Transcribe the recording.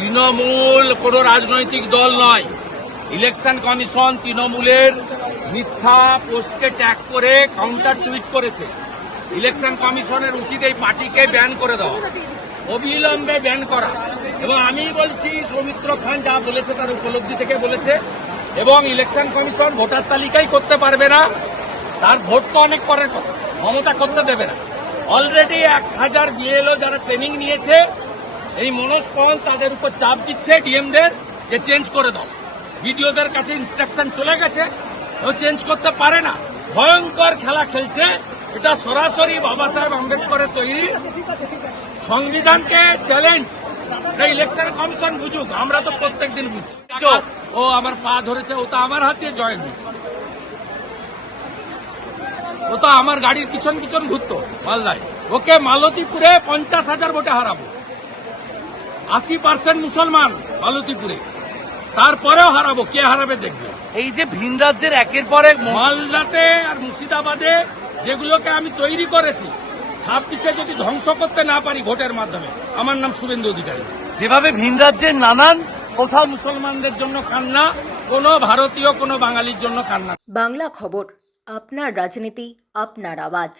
তৃণমূল কোনো রাজনৈতিক দল নয়। ইলেকশন কমিশন তৃণমূলের মিথ্যা পোস্টকে ট্যাগ করে কাউন্টার টুইট করেছে। ইলেকশন কমিশনের উচিত এই পার্টিকে ব্যান করে দেওয়া, অবিলম্বে ব্যান করা। এবং আমি বলছি, সৌমিত্র খান যা বলেছে তার উপলব্ধি থেকে বলেছে, এবং ইলেকশন কমিশন ভোটার তালিকাই করতে পারবে না, তার ভোট তো অনেক পরের কথা, মমতা করতে দেবে না। অলরেডি 1000 বিএলও যারা ট্রেনিং নিয়েছে, এই মনোজ পল তাদের উপর চাপ দিচ্ছে ডিএমদের যে চেঞ্জ করে দাও। বিডিওদের কাছে ইনস্ট্রাকশন চলে গেছে, ও চেঞ্জ করতে পারে না। ভয়ঙ্কর খেলা খেলছে। এটা সরাসরি বাবা সাহেব আম্বেদকরের তৈরি সংবিধানকে চ্যালেঞ্জ। ইলেকশন কমিশন বুঝুক, আমরা তো প্রত্যেক দিন বুঝছি। ও আমার পা ধরেছে, ও তো আমার হাতে জয়েন্ট দিচ্ছে, ও তো আমার গাড়ির পিছন পিছন ঘুরতো মালদায়। ওকে মালতীপুরে 50,000 ভোটে হারাবো। 80% মুসলমান মালতীপুরে, তারপরেও হারাবো। কে হারাবে দেখবে। এই যে ভিন রাজ্যের একের পর এক মালদাতে আর মুর্শিদাবাদে যেগুলোকে আমি তৈরি করেছি, 26-এ যদি ধ্বংস করতে না পারি ভোটের মাধ্যমে, আমার নাম শুভেন্দু অধিকারী। যেভাবে ভিন রাজ্যের নানান কোথাও মুসলমানদের জন্য কান্না, কোনো ভারতীয় কোনো বাঙালির জন্য কান্না। বাংলা খবর, আপনার রাজনীতি, আপনার আওয়াজ।